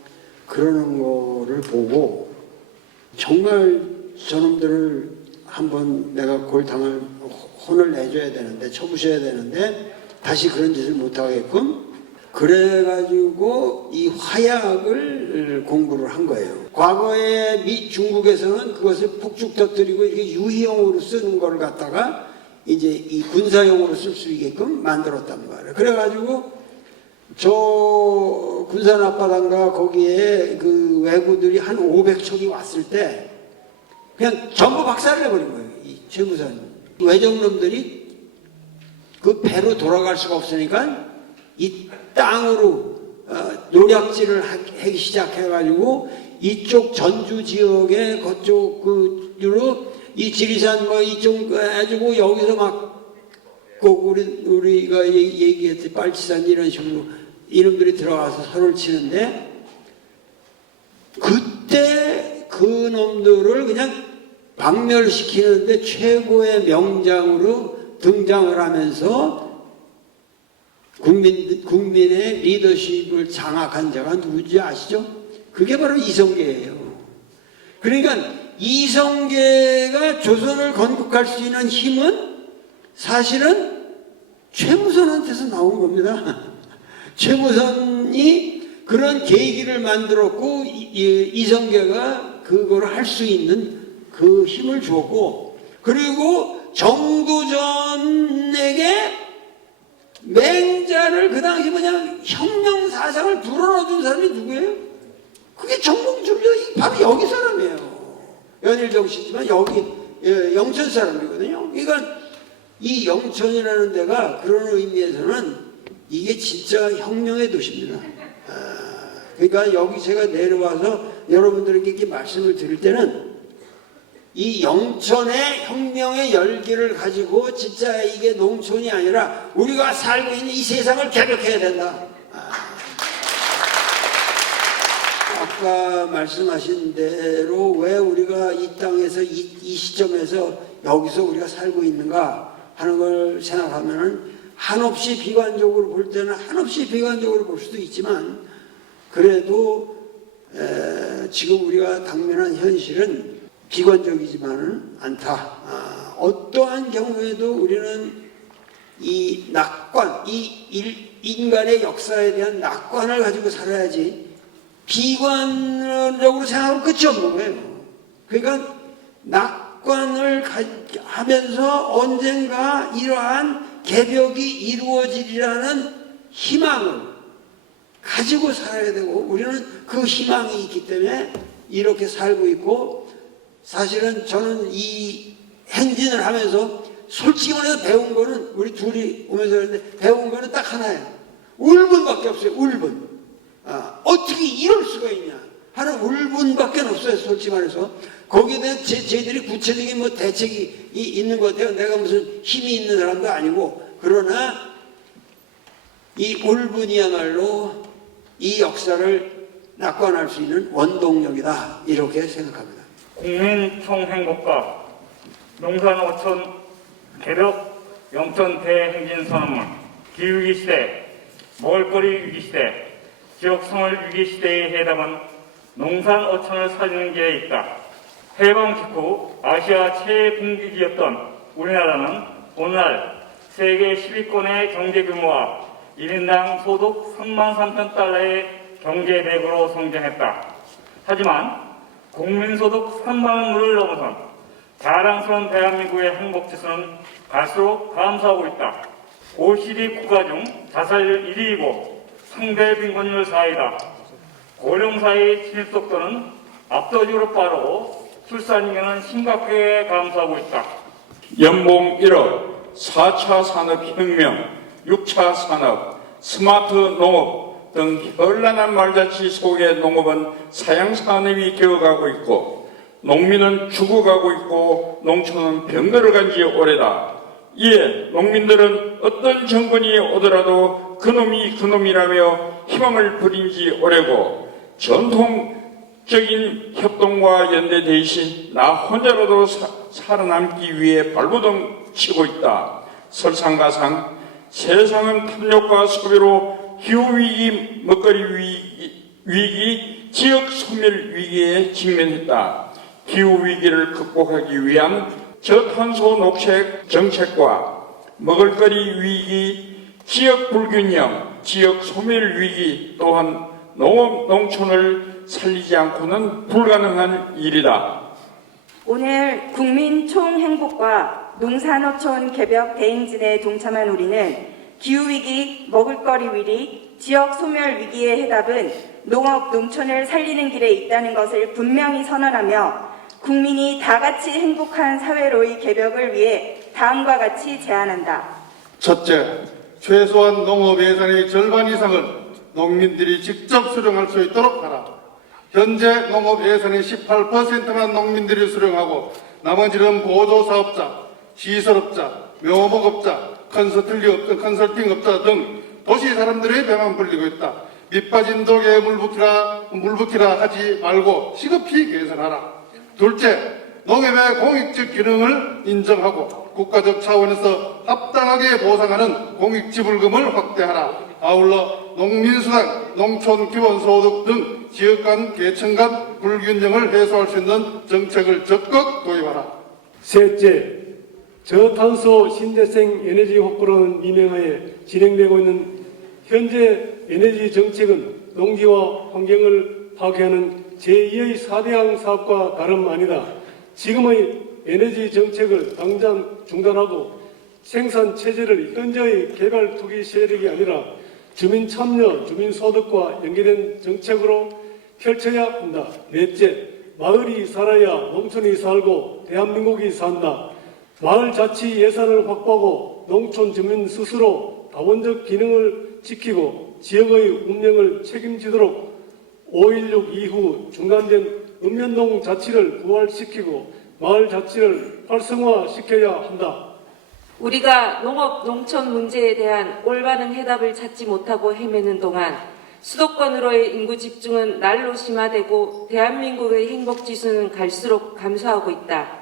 그러는 거를 보고 정말 저놈들을 한번 내가 혼을 내줘야 되는데 쳐부셔야 되는데 다시 그런 짓을 못하게끔 그래가지고 이 화약을 공부를 한 거예요. 과거에 중국에서는 그것을 폭죽 터뜨리고 이게 유희용으로 쓰는 걸 갖다가 이제 이 군사용으로 쓸 수 있게끔 만들었단 말이에요. 그래가지고 저 군산 앞바다인가 거기에 그 왜구들이 한 500척이 왔을 때 그냥 전부 박살을 내버린 거예요. 이 최무선 외적놈들이 그 배로 돌아갈 수가 없으니까 이 땅으로 노략질을 하기 시작해가지고 이쪽 전주 지역에 그쪽 그로 이 지리산 뭐 이쪽 해주고 여기서 막 그 우리가 얘기했듯이 빨치산 이런 식으로 이놈들이 들어가서 서로를 치는데 그때 그 놈들을 그냥 박멸시키는데 최고의 명장으로 등장을 하면서 국민의 리더십을 장악한 자가 누구지 아시죠? 그게 바로 이성계예요. 그러니까 이성계가 조선을 건국할 수 있는 힘은 사실은 최무선한테서 나온 겁니다. 최무선이 그런 계기를 만들었고 이성계가 그걸 할 수 있는 그 힘을 주었고 그리고 정도전에게 맹자를 그 당시 그냥 혁명사상을 불어넣어준 사람이 누구예요? 그게 정몽주입니다. 바로 여기 사람이에요. 연일정씨지만 여기 영천 사람이거든요. 그러니까 이 영천이라는 데가 그런 의미에서는 이게 진짜 혁명의 도시입니다. 그러니까 여기 제가 내려와서 여러분들에게 이렇게 말씀을 드릴 때는 이 영천의 혁명의 열기를 가지고 진짜 이게 농촌이 아니라 우리가 살고 있는 이 세상을 개혁해야 된다. 아까 말씀하신 대로 왜 우리가 이 땅에서 이 시점에서 여기서 우리가 살고 있는가 하는 걸 생각하면은 한없이 비관적으로 볼 때는 한없이 비관적으로 볼 수도 있지만 그래도 지금 우리가 당면한 현실은 비관적이지만은 않다. 어떠한 경우에도 우리는 이 낙관, 인간의 역사에 대한 낙관을 가지고 살아야지 비관적으로 생각하면 끝이 없는 거예요. 그러니까 낙관을 하면서 언젠가 이러한 개벽이 이루어지리라는 희망을 가지고 살아야 되고 우리는 그 희망이 있기 때문에 이렇게 살고 있고 사실은 저는 이 행진을 하면서 솔직히 말해서 배운 거는 우리 둘이 오면서 그랬는데 배운 거는 딱 하나예요. 울분밖에 없어요. 울분. 어떻게 이럴 수가 있냐 하는 울분밖에 없어요. 솔직히 말해서 거기에 대한 저희들이 구체적인 뭐 대책이 있는 것 같아요. 내가 무슨 힘이 있는 사람도 아니고 그러나 이 울분이야말로 이 역사를 낙관할 수 있는 원동력이다 이렇게 생각합니다. 국민 총행복과 농산어촌 개벽 영천 대행진 선언문 기후위기 시대 먹을거리 위기 시대 지역생활 위기 시대에 해당한 농산어촌을 살리는 게 있다. 해방 직후 아시아 최붕기지였던 우리나라는 오늘날 세계 10위권의 경제규모와 1인당 소득 33,000달러의 경제대국으로 성장했다. 하지만 국민소득 3만 원을 넘어선 자랑스러운 대한민국의 행복지수는 갈수록 감소하고 있다. OECD 국가 중 자살률 1위이고 상대 빈곤율 4위다. 고령사회의 진입속도는 압도적으로 빠르고 출산인구는 심각하게 감소하고 있다. 연봉 1억, 4차 산업혁명, 6차 산업, 스마트 농업 등 현란한 말자치 속의 농업은 사양산업이 되어가고 있고 농민은 죽어가고 있고 농촌은 병들어간 지 오래다. 이에 농민들은 어떤 정권이 오더라도 그놈이 그놈이라며 희망을 버린 지 오래고 전통적인 협동과 연대 대신 나 혼자라도 살아남기 위해 발버둥 치고 있다. 설상가상 세상은 탐욕과 소비로 기후위기, 먹거리 위기, 지역 소멸 위기에 직면했다. 기후위기를 극복하기 위한 저탄소 녹색 정책과 먹을거리 위기, 지역 불균형, 지역 소멸 위기 또한 농업 농촌을 살리지 않고는 불가능한 일이다. 오늘 국민 총행복과 농산어촌 개벽 대행진에 동참한 우리는 기후위기, 먹을거리 위기, 지역 소멸 위기의 해답은 농업, 농촌을 살리는 길에 있다는 것을 분명히 선언하며 국민이 다 같이 행복한 사회로의 개벽을 위해 다음과 같이 제안한다. 첫째, 최소한 농업 예산의 절반 이상을 농민들이 직접 수령할 수 있도록 하라. 현재 농업 예산의 18%만 농민들이 수령하고 나머지는 보조사업자, 시설업자, 묘목업자, 컨설팅업자 등 도시 사람들의 배만 불리고 있다. 밑빠진 독에 물붓기라 하지 말고 시급히 개선하라. 둘째, 농협의 공익적 기능을 인정하고 국가적 차원에서 합당하게 보상하는 공익지불금을 확대하라. 아울러 농민수당, 농촌기본소득 등 지역 간 계층 간 불균형을 해소할 수 있는 정책을 적극 도입하라. 셋째, 저탄소 신재생 에너지 확보라는 미명하에 진행되고 있는 현재 에너지 정책은 농지와 환경을 파괴하는 제2의 4대양 사업과 다름 아니다. 지금의 에너지 정책을 당장 중단하고 생산 체제를 현재의 개발 투기 세력이 아니라 주민 참여, 주민 소득과 연계된 정책으로 펼쳐야 한다. 넷째, 마을이 살아야 농촌이 살고 대한민국이 산다. 마을 자치 예산을 확보하고 농촌 주민 스스로 다원적 기능을 지키고 지역의 운명을 책임지도록 5.16 이후 중단된 읍면동 자치를 부활시키고 마을 자치를 활성화시켜야 한다. 우리가 농업, 농촌 문제에 대한 올바른 해답을 찾지 못하고 헤매는 동안 수도권으로의 인구 집중은 날로 심화되고 대한민국의 행복지수는 갈수록 감소하고 있다.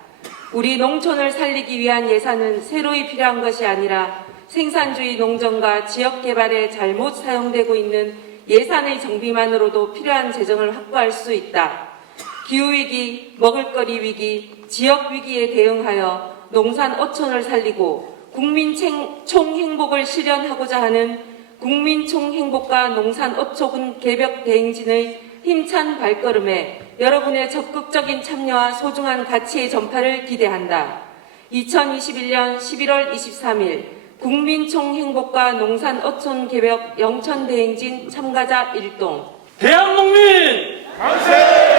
우리 농촌을 살리기 위한 예산은 새로이 필요한 것이 아니라 생산주의 농정과 지역개발에 잘못 사용되고 있는 예산의 정비만으로도 필요한 재정을 확보할 수 있다. 기후위기, 먹을거리 위기, 지역위기에 대응하여 농산어촌을 살리고 국민 총행복을 실현하고자 하는 국민 총행복과 농산어촌 개벽 대행진의 힘찬 발걸음에 여러분의 적극적인 참여와 소중한 가치의 전파를 기대한다. 2021년 11월 23일 국민 총행복과 농산어촌 개벽 영천대행진 참가자 일동 대한농민 만세!